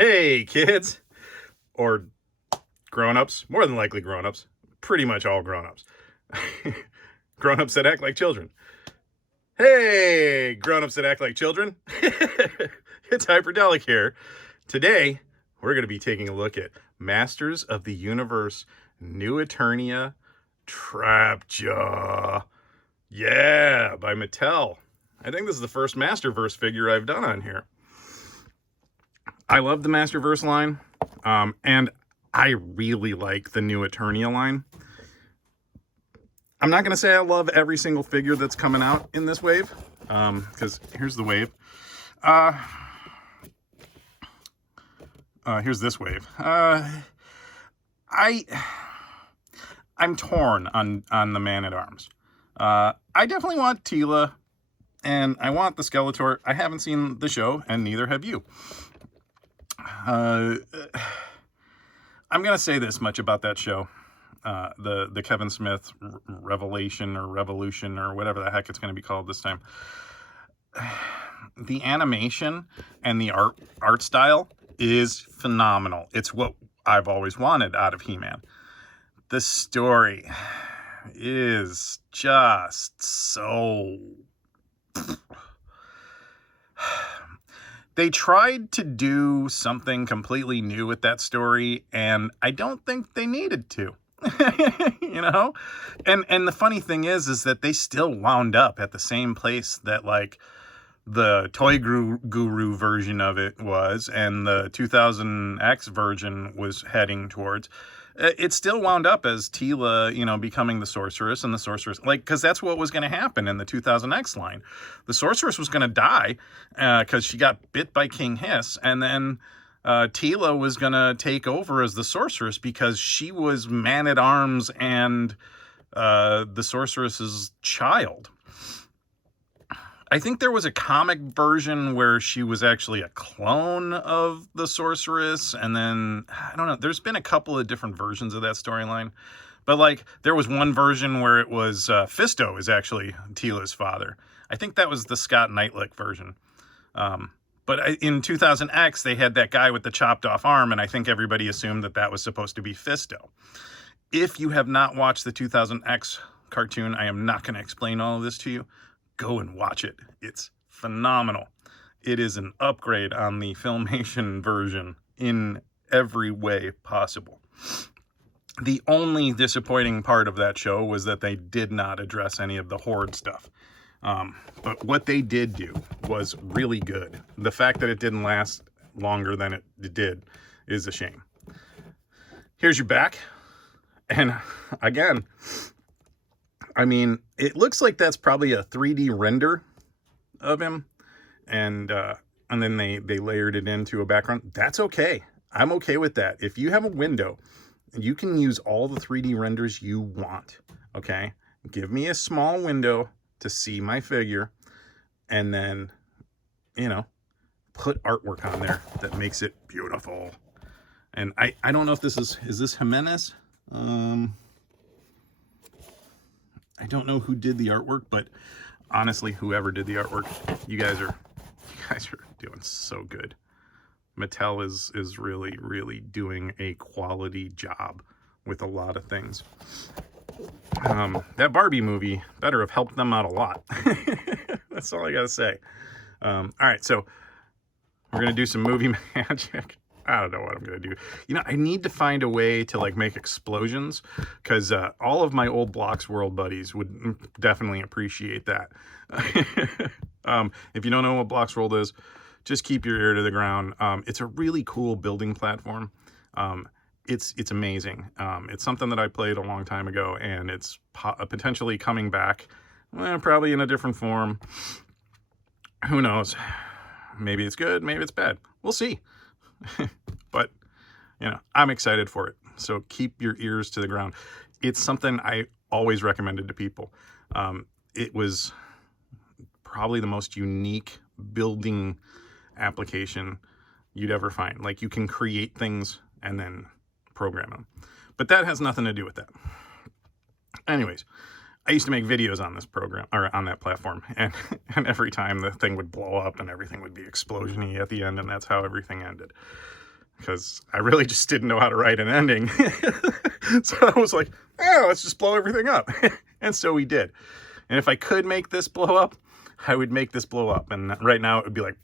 Hey, kids, or grown-ups, more than likely grown-ups, pretty much all grown-ups. Grown-ups that act like children. Hey, grown-ups that act like children. It's Hyperdellic here. Today, we're going to be taking a look at Masters of the Universe New Eternia Trapjaw. Yeah, by Mattel. I think this is the first Masterverse figure I've done on here. I love the Masterverse line, and I really like the new Eternia line. I'm not going to say I love every single figure that's coming out in this wave, because here's the wave. Here's this wave. I'm torn on the Man-at-Arms. I definitely want Teela, and I want the Skeletor. I haven't seen the show, and neither have you. I'm going to say this much about that show, the Kevin Smith Revelation or Revolution or whatever the heck it's going to be called this time. The animation and the art style is phenomenal. It's what I've always wanted out of He-Man. The story is just so... They tried to do something completely new with that story, and I don't think they needed to. You know? And the funny thing is that they still wound up at the same place that, like, the Toy Guru version of it was, and the 2000X version was heading towards. It still wound up as Teela, you know, becoming the Sorceress, and the Sorceress, like, because that's what was going to happen in the 2000X line. The Sorceress was going to die because she got bit by King Hiss, and then Teela was going to take over as the Sorceress because she was Man-at-Arms and the Sorceress's child. I think there was a comic version where she was actually a clone of the Sorceress, and then, I don't know, there's been a couple of different versions of that storyline, but, like, there was one version where it was Fisto is actually Teela's father. I think that was the Scott Knightlick version. But in 2000X, they had that guy with the chopped off arm, and I think everybody assumed that that was supposed to be Fisto. If you have not watched the 2000X cartoon, I am not going to explain all of this to you. Go and watch it. It's phenomenal. It is an upgrade on the Filmation version in every way possible. The only disappointing part of that show was that they did not address any of the Horde stuff. But what they did do was really good. The fact that it didn't last longer than it did is a shame. Here's your back. And again, I mean, it looks like that's probably a 3D render of him, and then they layered it into a background. That's okay. I'm okay with that. If you have a window, you can use all the 3D renders you want, okay? Give me a small window to see my figure, and then, you know, put artwork on there that makes it beautiful. And I don't know if this is this Jimenez? I don't know who did the artwork, but honestly, whoever did the artwork, you guys are doing so good. Mattel is really, really doing a quality job with a lot of things. That Barbie movie better have helped them out a lot. That's all I gotta say. All right, so we're gonna do some movie magic. I don't know what I'm going to do. You know, I need to find a way to, like, make explosions, because all of my old Blocks World buddies would definitely appreciate that. If you don't know what Blocks World is, just keep your ear to the ground. It's a really cool building platform. It's amazing. It's something that I played a long time ago, and it's potentially coming back, probably in a different form. Who knows? Maybe it's good, maybe it's bad. We'll see. But, you know, I'm excited for it. So keep your ears to the ground. It's something I always recommended to people. It was probably the most unique building application you'd ever find. Like, you can create things and then program them. But that has nothing to do with that. Anyways, I used to make videos on this program, or on that platform, and every time the thing would blow up and everything would be explosion-y at the end, and that's how everything ended. because I really just didn't know how to write an ending. So I was like, oh, let's just blow everything up. And so we did. And if I could make this blow up, I would make this blow up. And right now it would be like,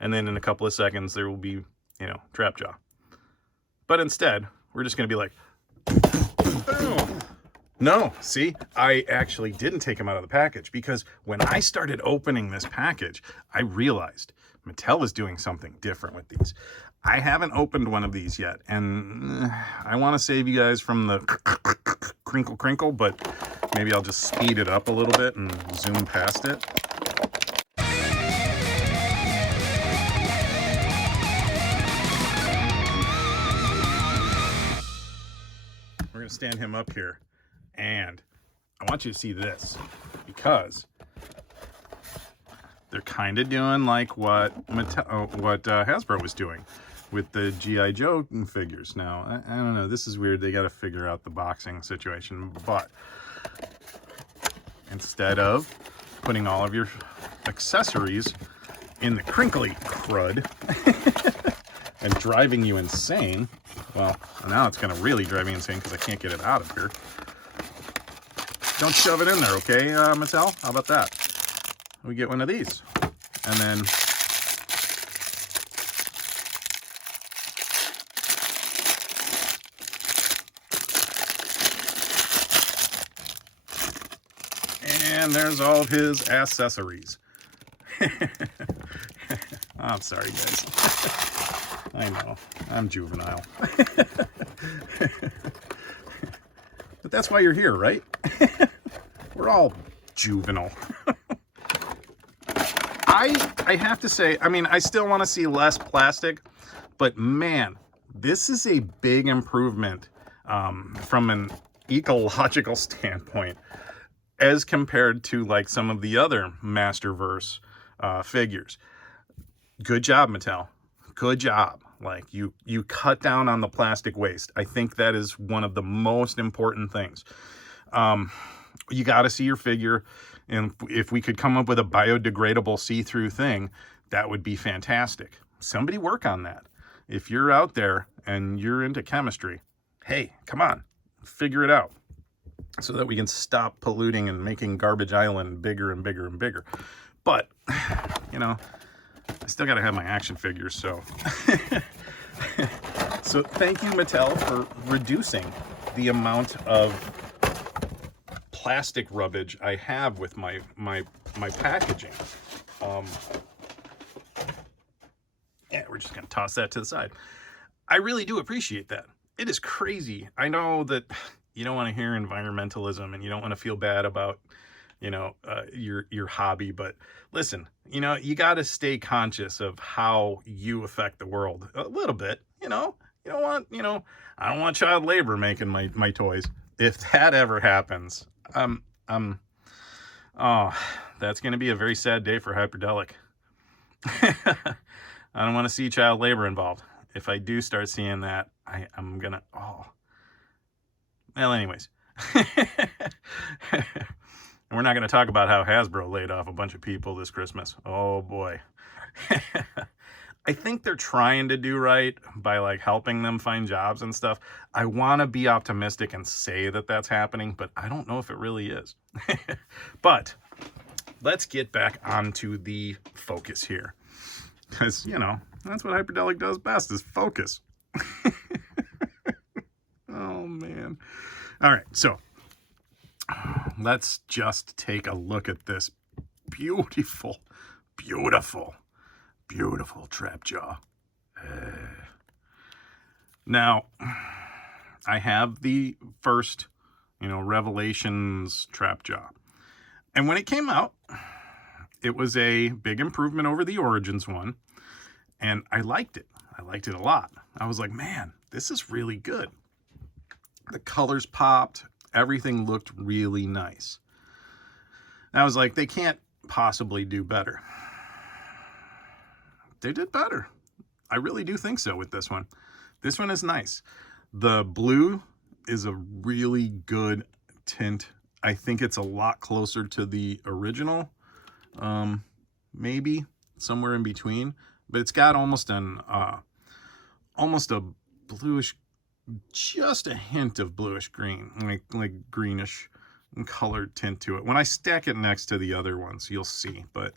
and then in a couple of seconds there will be, you know, trap jaw. But instead, we're just going to be like, boom. No, see, I actually didn't take them out of the package, because when I started opening this package, I realized Mattel is doing something different with these. I haven't opened one of these yet, and I want to save you guys from the crinkle crinkle, but maybe I'll just speed it up a little bit and zoom past it. We're going to stand him up here, and I want you to see this, because they're kind of doing like what Hasbro was doing with the G.I. Joe figures. Now, I don't know, this is weird. They got to figure out the boxing situation, but instead of putting all of your accessories in the crinkly crud and driving you insane, well, now it's going to really drive me insane because I can't get it out of here. Don't shove it in there, okay, Mattel? How about that? We get one of these. And then there's all of his accessories. I'm sorry, guys. I know, I'm juvenile. But that's why you're here, right? We're all juvenile. I have to say, I mean, I still want to see less plastic, but man, this is a big improvement from an ecological standpoint as compared to like some of the other Masterverse figures. Good job, Mattel. Good job. Like, you cut down on the plastic waste. I think that is one of the most important things. You got to see your figure, and if we could come up with a biodegradable see-through thing, that would be fantastic. Somebody work on that. If you're out there and you're into chemistry, hey, come on, figure it out so that we can stop polluting and making Garbage Island bigger and bigger and bigger. But, you know, I still got to have my action figures, so. So thank you, Mattel, for reducing the amount of plastic rubbish I have with my packaging. Yeah, we're just going to toss that to the side. I really do appreciate that. It is crazy. I know that you don't want to hear environmentalism and you don't want to feel bad about, you know, your hobby, but listen, you know, you got to stay conscious of how you affect the world a little bit. You know, you don't want, you know, I don't want child labor making my toys. If that ever happens, oh, that's going to be a very sad day for Hyperdellic. I don't want to see child labor involved. If I do start seeing that, I'm gonna, oh. Well, anyways. And we're not going to talk about how Hasbro laid off a bunch of people this Christmas. Oh, boy. I think they're trying to do right by, like, helping them find jobs and stuff. I want to be optimistic and say that that's happening, but I don't know if it really is. But let's get back onto the focus here. Because, you know, that's what Hyperdellic does best, is focus. Oh, man. All right, so let's just take a look at this beautiful, beautiful, beautiful trap jaw. Now, I have the first, you know, Revelations trap jaw. And when it came out, it was a big improvement over the Origins one. And I liked it. I liked it a lot. I was like, man, this is really good. The colors popped. Everything looked really nice. And I was like, they can't possibly do better. They did better. I really do think so with this one. This one is nice. The blue is a really good tint. I think it's a lot closer to the original. Maybe somewhere in between. but it's got almost a bluish, just a hint of bluish green, like greenish colored tint to it. When I stack it next to the other ones, you'll see. But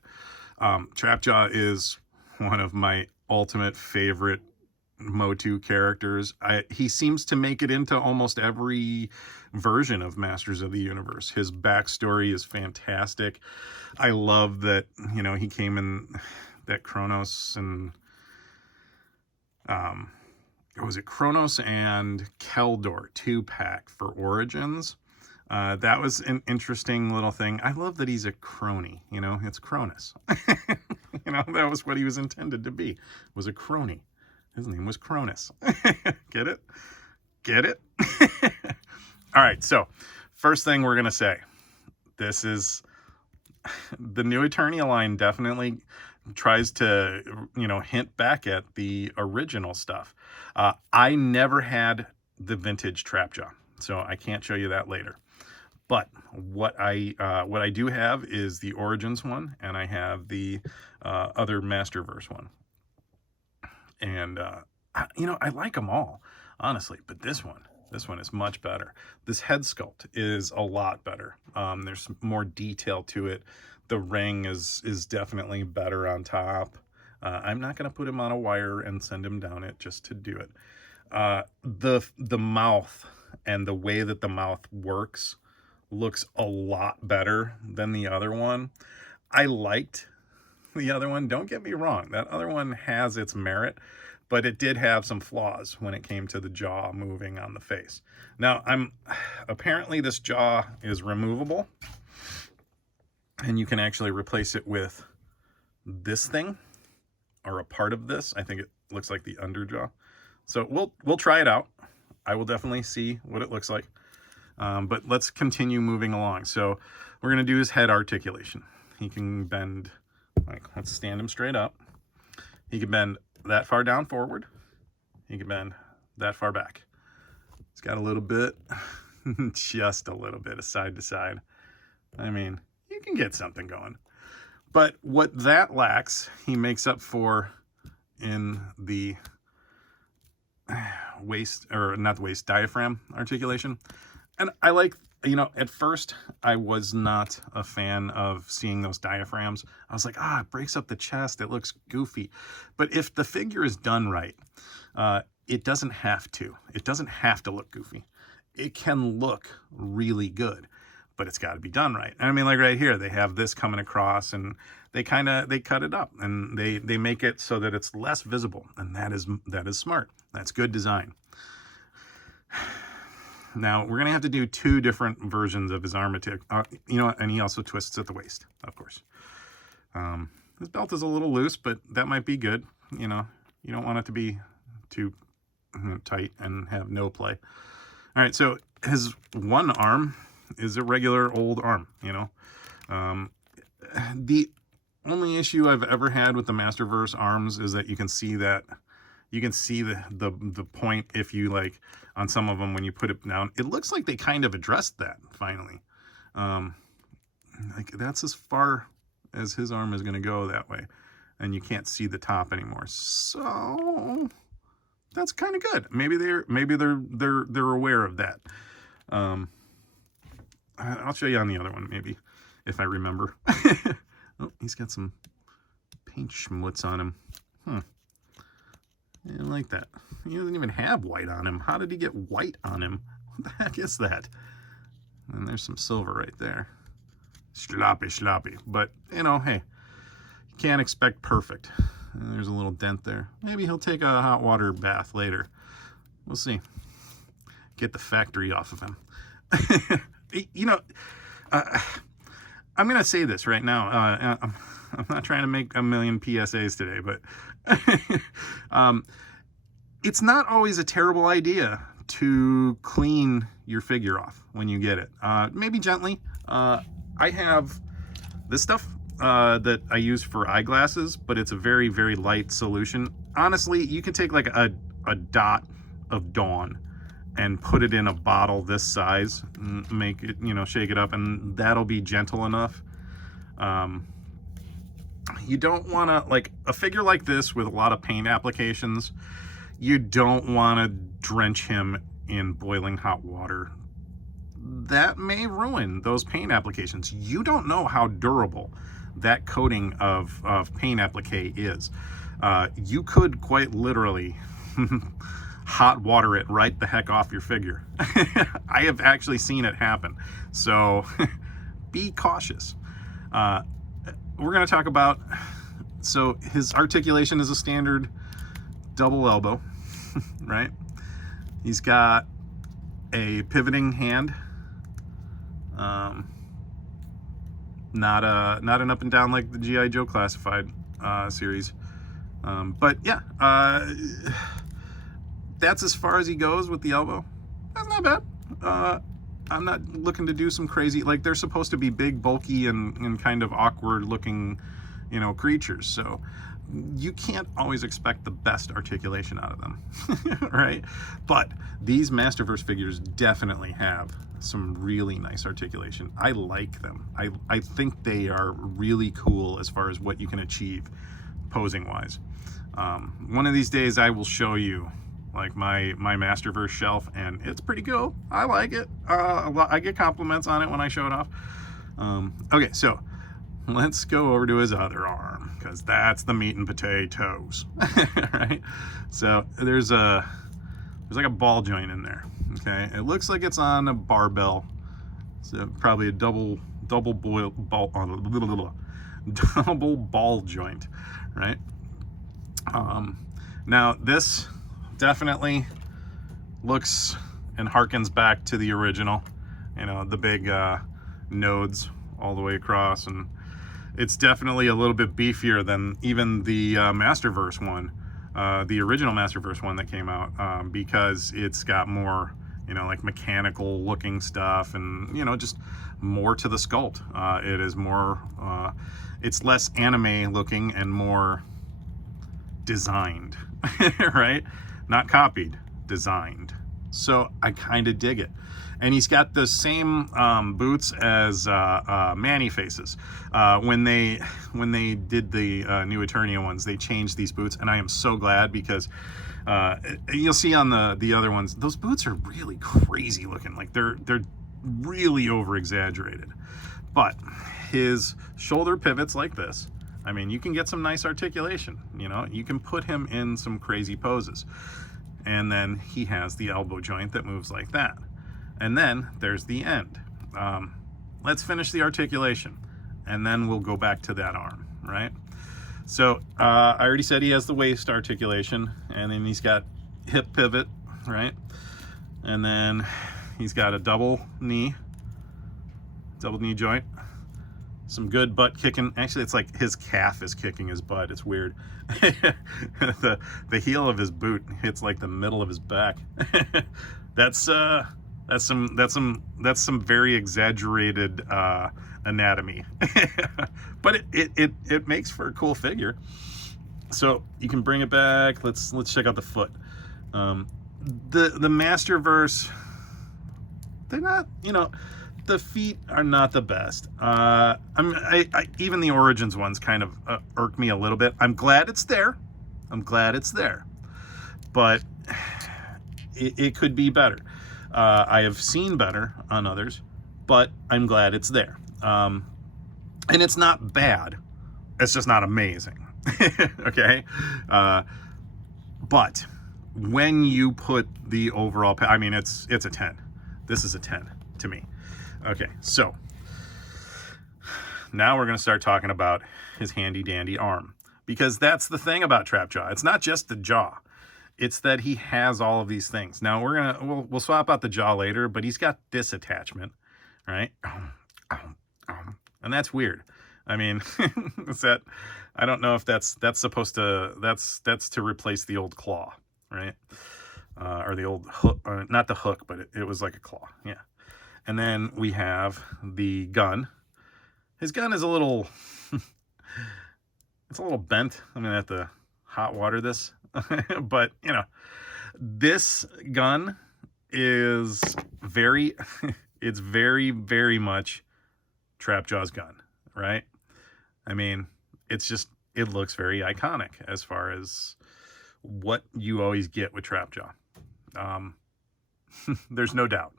Trapjaw is one of my ultimate favorite Motu characters. He seems to make it into almost every version of Masters of the Universe. His backstory is fantastic. I love that, you know, he came in that Kronos and was it Kronos and Keldor 2-pack for Origins. That was an interesting little thing. I love that he's a crony, you know, it's Cronus. You know, that was what he was intended to be, was a crony. His name was Cronus. Get it? Get it? All right, so first thing we're going to say, this is the new Eternia line definitely tries to, you know, hint back at the original stuff. I never had the vintage Trapjaw, so I can't show you that later. But what I do have is the Origins one, and I have the other Masterverse one. And you know, I like them all, honestly, but this one is much better. This head sculpt is a lot better. There's more detail to it. The ring is definitely better on top. I'm not going to put him on a wire and send him down it just to do it. The mouth and the way that the mouth works looks a lot better than the other one. I liked the other one. Don't get me wrong. That other one has its merit, but it did have some flaws when it came to the jaw moving on the face. Now, apparently this jaw is removable, and you can actually replace it with this thing or a part of this. I think it looks like the underjaw. So we'll try it out. I will definitely see what it looks like. But let's continue moving along. So we're going to do his head articulation. He can bend, like, let's stand him straight up. He can bend that far down forward. He can bend that far back. It's got a little bit, just a little bit of side to side. I mean, you can get something going. But what that lacks, he makes up for in the waist, or not the waist, diaphragm articulation. And I like, you know, at first I was not a fan of seeing those diaphragms. I was like, it breaks up the chest. It looks goofy. But if the figure is done right, it doesn't have to. It doesn't have to look goofy. It can look really good, but it's got to be done right. And I mean, like right here, they have this coming across, and they cut it up, and they make it so that it's less visible. And that is smart. That's good design. Now, we're going to have to do two different versions of his arm, you know, and he also twists at the waist, of course. His belt is a little loose, but that might be good. You know, you don't want it to be too tight and have no play. All right, so his one arm is a regular old arm, you know. The only issue I've ever had with the Masterverse arms is that you can see the point if you, like, on some of them when you put it down. It looks like they kind of addressed that finally. Like, that's as far as his arm is going to go that way, and you can't see the top anymore. So that's kind of good. Maybe they're aware of that. I'll show you on the other one, maybe, if I remember. Oh, he's got some paint schmutz on him. I didn't like that. He doesn't even have white on him. How did he get white on him? What the heck is that? And there's some silver right there. Sloppy. But, you know, hey, you can't expect perfect. And there's a little dent there. Maybe he'll take a hot water bath later. We'll see. Get the factory off of him. You know, I'm going to say this right now. I'm not trying to make a million PSAs today, but it's not always a terrible idea to clean your figure off when you get it. Maybe gently. I have this stuff that I use for eyeglasses, but it's a very, very light solution. Honestly, you can take like a dot of Dawn and put it in a bottle this size, and make it, you know, shake it up, and that'll be gentle enough. you don't want to, like, a figure like this with a lot of paint applications, you don't want to drench him in boiling hot water. That may ruin those paint applications. You don't know how durable that coating of paint applique is. You could quite literally hot water it right the heck off your figure. I have actually seen it happen. So be cautious. We're going to talk about, so his articulation is a standard double elbow, right? He's got a pivoting hand. Not an up and down like the G.I. Joe Classified series. But yeah, that's as far as he goes with the elbow. That's not bad. I'm not looking to do some crazy, like, they're supposed to be big, bulky, and kind of awkward looking, you know, creatures. So you can't always expect the best articulation out of them, right? But these Masterverse figures definitely have some really nice articulation. I like them. I think they are really cool as far as what you can achieve posing wise. One of these days I will show you like my Masterverse shelf, and it's pretty cool. I like it. I get compliments on it when I show it off. Okay, so let's go over to his other arm, because that's the meat and potatoes. Right? So there's like a ball joint in there. Okay, it looks like it's on a barbell. So probably a double ball joint, right? Now this definitely looks and harkens back to the original, you know, the big nodes all the way across, and it's definitely a little bit beefier than even the Masterverse one, the original Masterverse one that came out, because it's got more, you know, like mechanical looking stuff, and, you know, just more to the sculpt. It is more, it's less anime looking and more designed, right? Not copied, designed. So I kind of dig it. And he's got the same boots as Manny Faces. When they did the new Eternia ones, they changed these boots, and I am so glad, because you'll see on the other ones, those boots are really crazy looking. Like they're really over exaggerated. But his shoulder pivots like this. I mean, you can get some nice articulation, you know, you can put him in some crazy poses. And then he has the elbow joint that moves like that. And then there's the end. Let's finish the articulation, and then we'll go back to that arm, right? So I already said he has the waist articulation, and then he's got hip pivot, right? And then he's got a double knee joint. Some good butt kicking. Actually, it's like his calf is kicking his butt. It's weird. The heel of his boot hits like the middle of his back. That's some very exaggerated anatomy. But it makes for a cool figure. So you can bring it back. Let's check out the foot. The Masterverse, they're not, you know, the feet are not the best. Even the Origins ones kind of irk me a little bit. I'm glad it's there. But it could be better. I have seen better on others, but I'm glad it's there. And it's not bad. It's just not amazing. Okay? But when you put the overall, I mean, it's a 10. This is a 10 to me. Okay, so now we're going to start talking about his handy dandy arm, because that's the thing about Trapjaw. It's not just the jaw. It's that he has all of these things. Now we'll swap out the jaw later, but he's got this attachment, right? And that's weird. I mean, is that, I don't know if that's supposed to, that's to replace the old claw, right? Or the old hook, or not the hook, but it was like a claw. Yeah. And then we have the gun. His gun is a little, it's a little bent. I'm gonna have to hot water this. But, you know, this gun is very, it's very, very much Trapjaw's gun, right? I mean, it's just, it looks very iconic as far as what you always get with Trapjaw. There's no doubt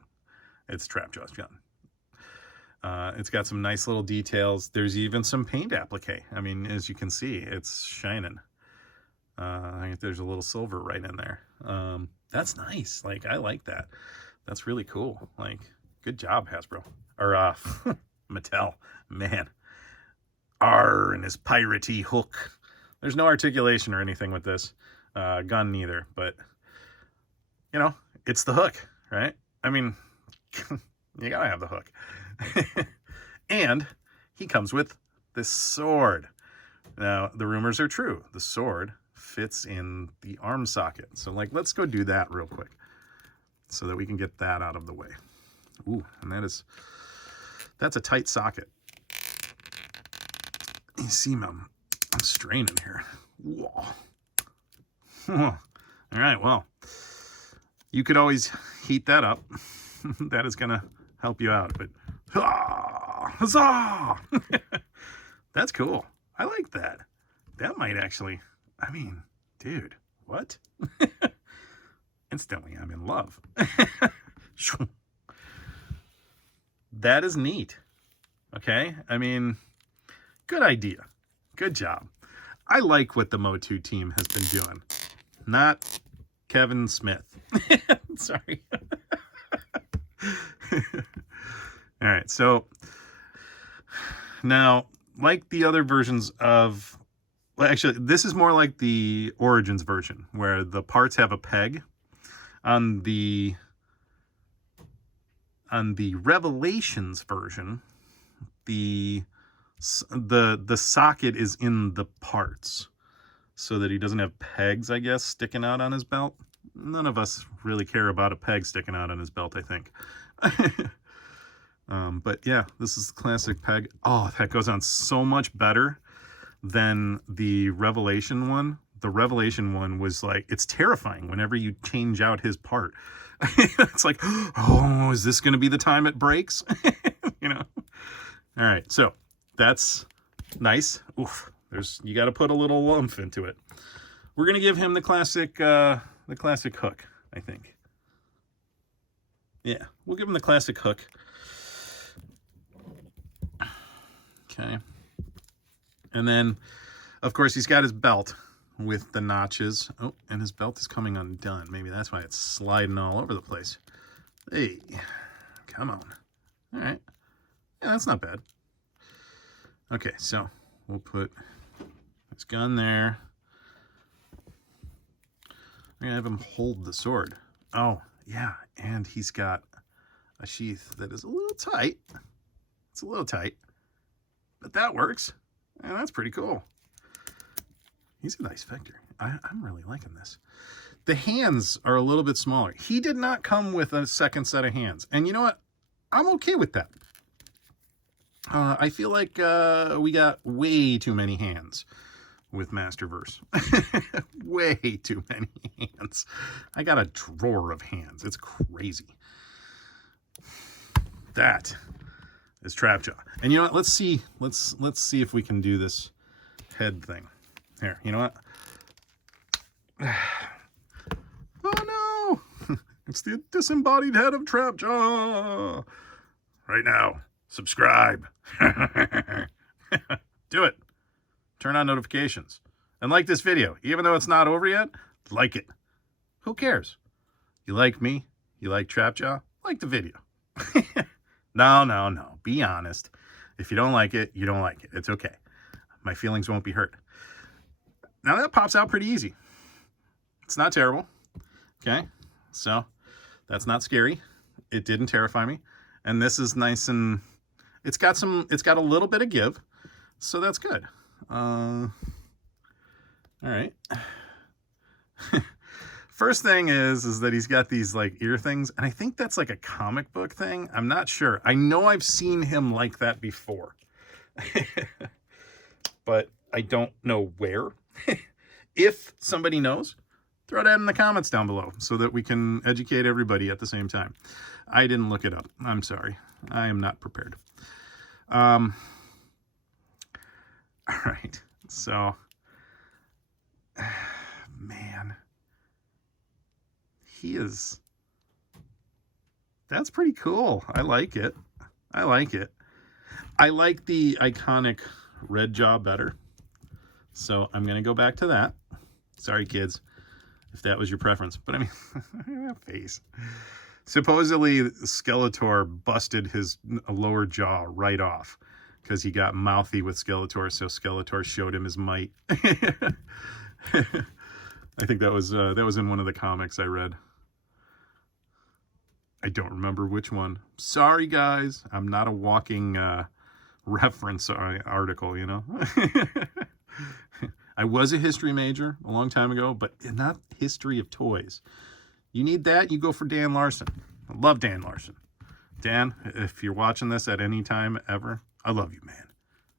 it's Trapjaw's gun. It's got some nice little details. There's even some paint applique. I mean, as you can see, it's shining. I think there's a little silver right in there. That's nice. Like, I like that. That's really cool. Like, good job, Hasbro. Or, Mattel. Man. R and his piratey hook. There's no articulation or anything with this gun neither, but, you know, it's the hook, right? I mean, you gotta have the hook. And he comes with this sword. Now, the rumors are true. The sword fits in the arm socket. So, like, let's go do that real quick so that we can get that out of the way. Ooh, and that's a tight socket. You see, I'm straining here. Whoa. All right, well, you could always heat that up. That is going to help you out, but huzzah! That's cool. I like that. That might actually, I mean, dude, what? Instantly, I'm in love. That is neat. Okay? I mean, good idea. Good job. I like what the Motu team has been doing. Not Kevin Smith. Sorry. All right, so now, like the other versions of, well, actually, this is more like the Origins version, where the parts have a peg. On the Revelations version, the socket is in the parts, so that he doesn't have pegs, I guess, sticking out on his belt. None of us really care about a peg sticking out on his belt, I think. But yeah, this is the classic peg. Oh, that goes on so much better than the Revelation one. The Revelation one was like, it's terrifying whenever you change out his part. It's like, oh, is this going to be the time it breaks? You know? All right, so that's nice. Oof, you got to put a little oomph into it. We're going to give him the classic hook, I think. Yeah, we'll give him the classic hook. Okay. And then, of course, he's got his belt with the notches. Oh, and his belt is coming undone. Maybe that's why it's sliding all over the place. Hey, come on. All right. Yeah, that's not bad. Okay, so we'll put his gun there. I'm going to have him hold the sword. Oh, yeah, and he's got a sheath that is a little tight. It's a little tight, but that works. And that's pretty cool. He's a nice Vector. I'm really liking this. The hands are a little bit smaller. He did not come with a second set of hands. And you know what? I'm okay with that. I feel like we got way too many hands with Masterverse. Way too many hands. I got a drawer of hands. It's crazy. That is Trapjaw. And you know what? Let's see if we can do this head thing. Here, you know what? Oh no! It's the disembodied head of Trapjaw. Right now, subscribe. Do it. Turn on notifications. And like this video. Even though it's not over yet, like it. Who cares? You like me? You like Trapjaw? Like the video. No. Be honest. If you don't like it, you don't like it. It's okay. My feelings won't be hurt. Now that pops out pretty easy. It's not terrible. Okay. So that's not scary. It didn't terrify me. And this is nice and it's got a little bit of give. So that's good. All right. First thing is that he's got these like ear things, and I think that's like a comic book thing. I'm not sure. I know I've seen him like that before, but I don't know where. If somebody knows, throw that in the comments down below so that we can educate everybody at the same time. I didn't look it up. I'm sorry. I am not prepared. All right. So, man, that's pretty cool. I like it. I like it. I like the iconic red jaw better. So I'm going to go back to that. Sorry, kids, if that was your preference. But I mean, that face. Supposedly, Skeletor busted his lower jaw right off because he got mouthy with Skeletor, so Skeletor showed him his might. I think that was in one of the comics I read. I don't remember which one. Sorry, guys. I'm not a walking reference article, you know. I was a history major a long time ago, but not history of toys. You need that, you go for Dan Larson. I love Dan Larson. Dan, if you're watching this at any time ever, I love you, man.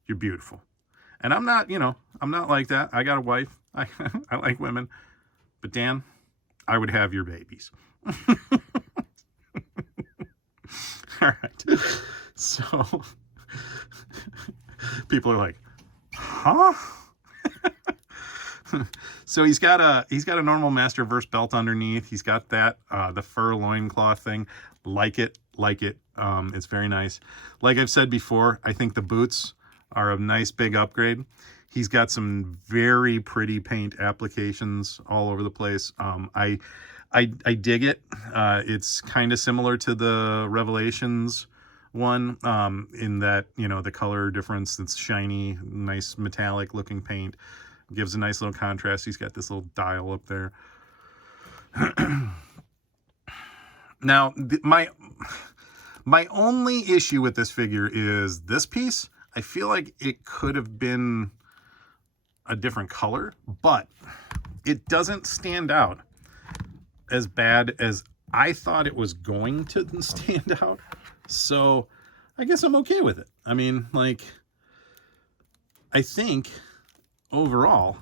You're beautiful. And I'm not, I'm not like that. I got a wife. I like women. But Dan, I would have your babies. All right. So people are like, huh? So he's got a normal Masterverse belt underneath. He's got that the fur loincloth thing. Like it. It's very nice. Like I've said before, I think the boots are a nice big upgrade. He's got some very pretty paint applications all over the place. I dig it. It's kind of similar to the Revelations one in that, the color difference. It's shiny, nice metallic looking paint. Gives a nice little contrast. He's got this little dial up there. Now, my only issue with this figure is this piece. I feel like it could have been a different color, but it doesn't stand out as bad as I thought it was going to stand out. So I guess I'm okay with it. I mean, I think overall,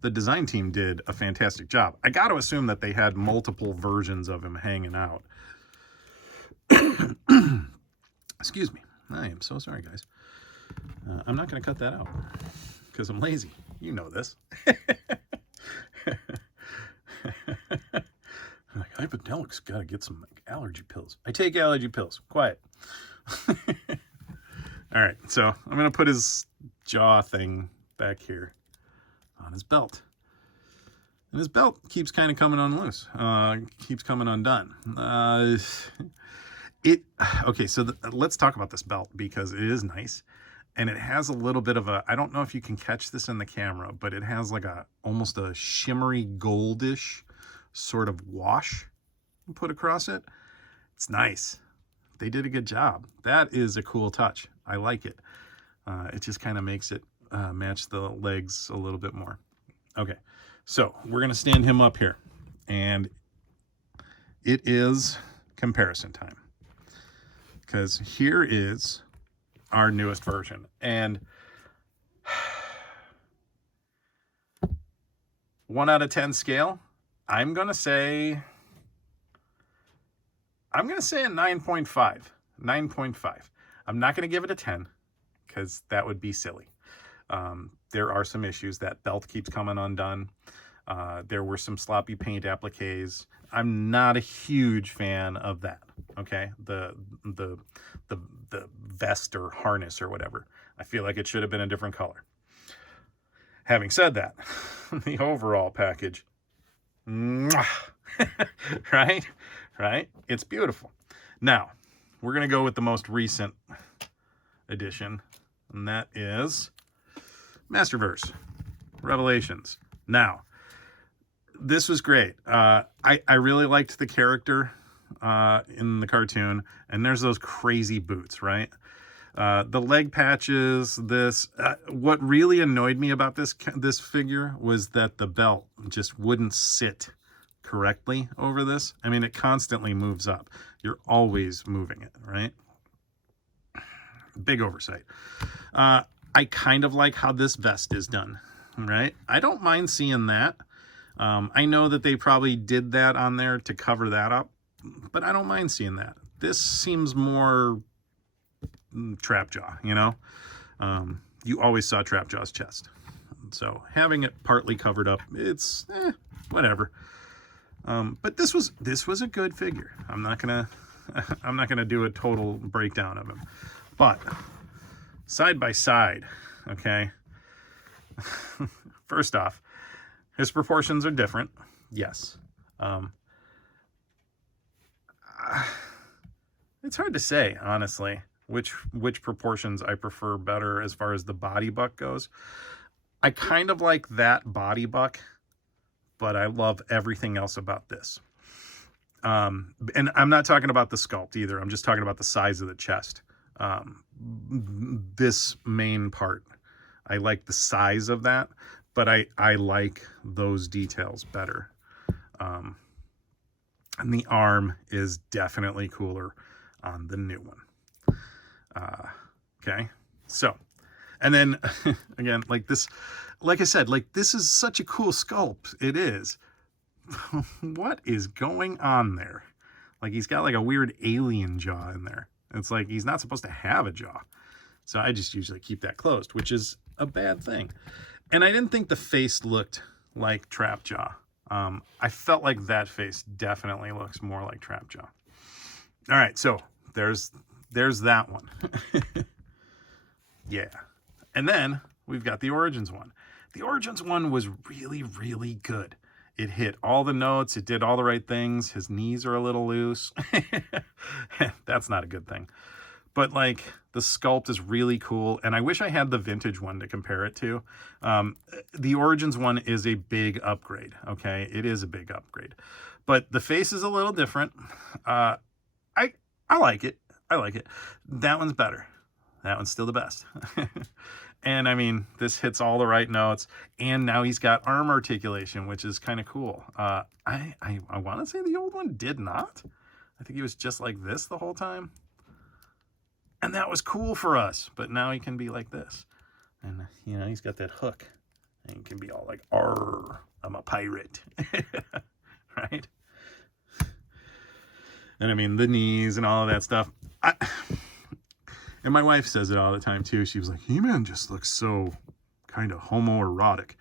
the design team did a fantastic job. I got to assume that they had multiple versions of him hanging out. Excuse me. I am so sorry, guys. I'm not going to cut that out because I'm lazy. You know this. Hyperdellic's got to get some allergy pills. I take allergy pills. Quiet. All right, so I'm going to put his jaw thing back here on his belt. And his belt keeps kind of coming unloose. Keeps coming undone. Okay, so let's talk about this belt because it is nice. And it has a little bit of I don't know if you can catch this in the camera, but it has like almost a shimmery goldish sort of wash put across it. It's nice. They did a good job. That is a cool touch. I like it. It just kind of makes it match the legs a little bit more. Okay, so we're going to stand him up here. And it is comparison time. Because here is our newest version. And 1 out of 10 scale, I'm going to say a 9.5. 9.5. I'm not going to give it a 10 because that would be silly. There are some issues. That belt keeps coming undone. There were some sloppy paint appliques. I'm not a huge fan of that. Okay, the vest or harness or whatever. I feel like it should have been a different color. Having said that, the overall package, right? It's beautiful. Now, we're gonna go with the most recent edition, and that is Masterverse Revelations. Now, this was great. I really liked the character in the cartoon, and there's those crazy boots, right? The leg patches, what really annoyed me about this figure was that the belt just wouldn't sit correctly over this. I mean, it constantly moves up. You're always moving it, right? Big oversight. I kind of like how this vest is done, right? I don't mind seeing that. I know that they probably did that on there to cover that up, but I don't mind seeing that. This seems more Trapjaw, you know? You always saw Trapjaw's chest. So having it partly covered up, it's whatever. But this was a good figure. I'm not gonna do a total breakdown of him, but side by side, okay. First off, his proportions are different. Yes. It's hard to say, honestly, which proportions I prefer better as far as the body buck goes. I kind of like that body buck, but I love everything else about this. And I'm not talking about the sculpt either. I'm just talking about the size of the chest. This main part, I like the size of that, but I like those details better. And the arm is definitely cooler on the new one. Okay, so, and then again, like this, like I said, like this is such a cool sculpt. It is. What is going on there? Like he's got like a weird alien jaw in there. It's like he's not supposed to have a jaw. So I just usually keep that closed, which is a bad thing. And I didn't think the face looked like Trap Jaw. I felt like that face definitely looks more like Trap Jaw. All right, so there's that one. Yeah. And then we've got the Origins one. The Origins one was really, really good. It hit all the notes. It did all the right things. His knees are a little loose. That's not a good thing. But like the sculpt is really cool. And I wish I had the vintage one to compare it to. The Origins one is a big upgrade. Okay. It is a big upgrade, but the face is a little different. I like it. I like it. That one's better. That one's still the best. And I mean, this hits all the right notes, and now he's got arm articulation, which is kind of cool. I want to say the old one did not. I think he was just like this the whole time. And that was cool for us, but now he can be like this. And, you know, he's got that hook. And he can be all like, "Arr, I'm a pirate." Right? And I mean, the knees and all of that stuff. And my wife says it all the time, too. She was like, He-Man just looks so kind of homoerotic.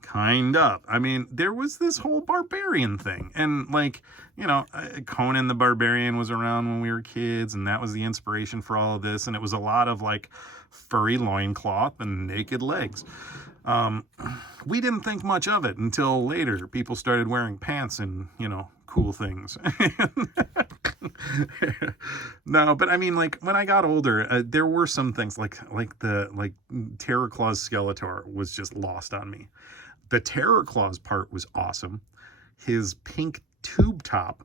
Kind of. I mean, there was this whole barbarian thing. And, like, you know, Conan the Barbarian was around when we were kids, and that was the inspiration for all of this. And it was a lot of, like, furry loincloth and naked legs. We didn't think much of it until later. People started wearing pants and, you know, cool things. No, but I mean, like, when I got older, there were some things like Terror Claw's Skeletor was just lost on me. The Terror Claws part was awesome. His pink tube top,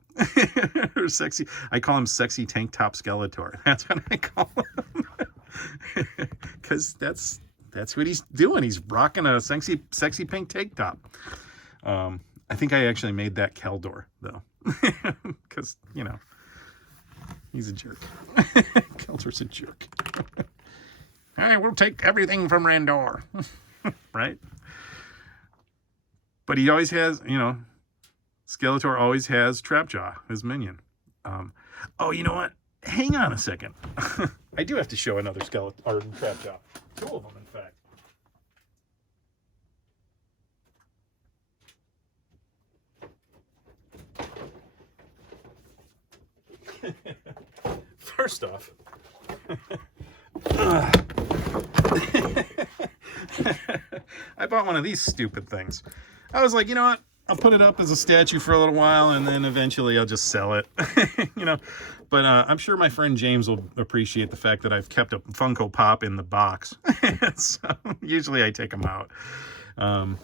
or sexy, I call him Sexy Tank Top Skeletor. That's what I call him. Because that's what he's doing. He's rocking a sexy pink tank top. I think I actually made that Keldor, though. Because, you know, he's a jerk. Keldor's a jerk. Hey, we'll take everything from Randor. Right? But he always has, you know, Skeletor always has Trapjaw, his minion. Oh, you know what? Hang on a second. I do have to show another Skeletor, or Trapjaw. Two of them, in fact. First off, I bought one of these stupid things. I was like, you know what? I'll put it up as a statue for a little while, and then eventually I'll just sell it. You know, but I'm sure my friend James will appreciate the fact that I've kept a Funko Pop in the box. So usually I take them out. Yeah,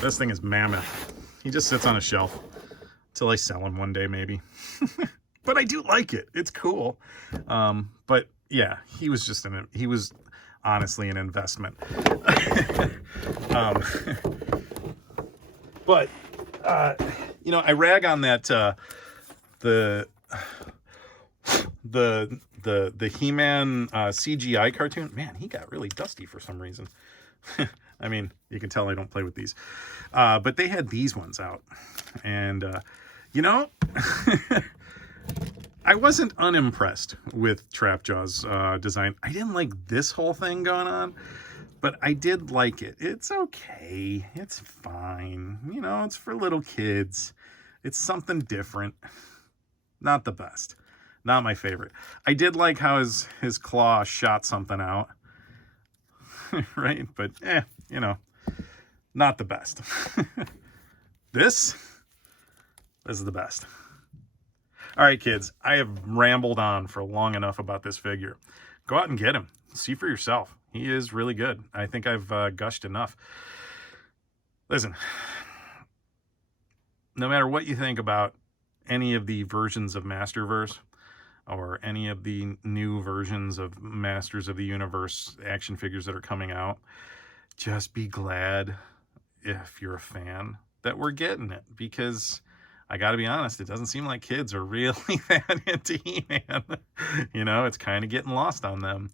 this thing is mammoth. He just sits on a shelf till I sell him one day, maybe. But I do like it. It's cool. But yeah, he was honestly an investment. But you know, I rag on that the He-Man CGI cartoon. Man, he got really dusty for some reason. I mean, you can tell I don't play with these. But they had these ones out. And, you know, I wasn't unimpressed with Trapjaw's design. I didn't like this whole thing going on. But I did like it. It's okay. It's fine. You know, it's for little kids. It's something different. Not the best. Not my favorite. I did like how his claw shot something out. Right? But, you know, not the best. This is the best. All right, kids. I have rambled on for long enough about this figure. Go out and get him. See for yourself. He is really good. I think I've gushed enough. Listen, no matter what you think about any of the versions of Masterverse or any of the new versions of Masters of the Universe action figures that are coming out, just be glad, if you're a fan, that we're getting it, because I got to be honest, it doesn't seem like kids are really that into He-Man. You know, it's kind of getting lost on them.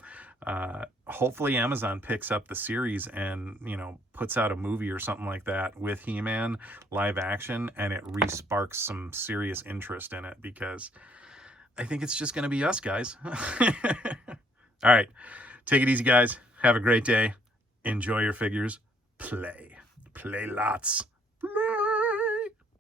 Hopefully Amazon picks up the series and, you know, puts out a movie or something like that with He-Man live action, and it re-sparks some serious interest in it, because I think it's just going to be us, guys. All right. Take it easy, guys. Have a great day. Enjoy your figures. Play lots.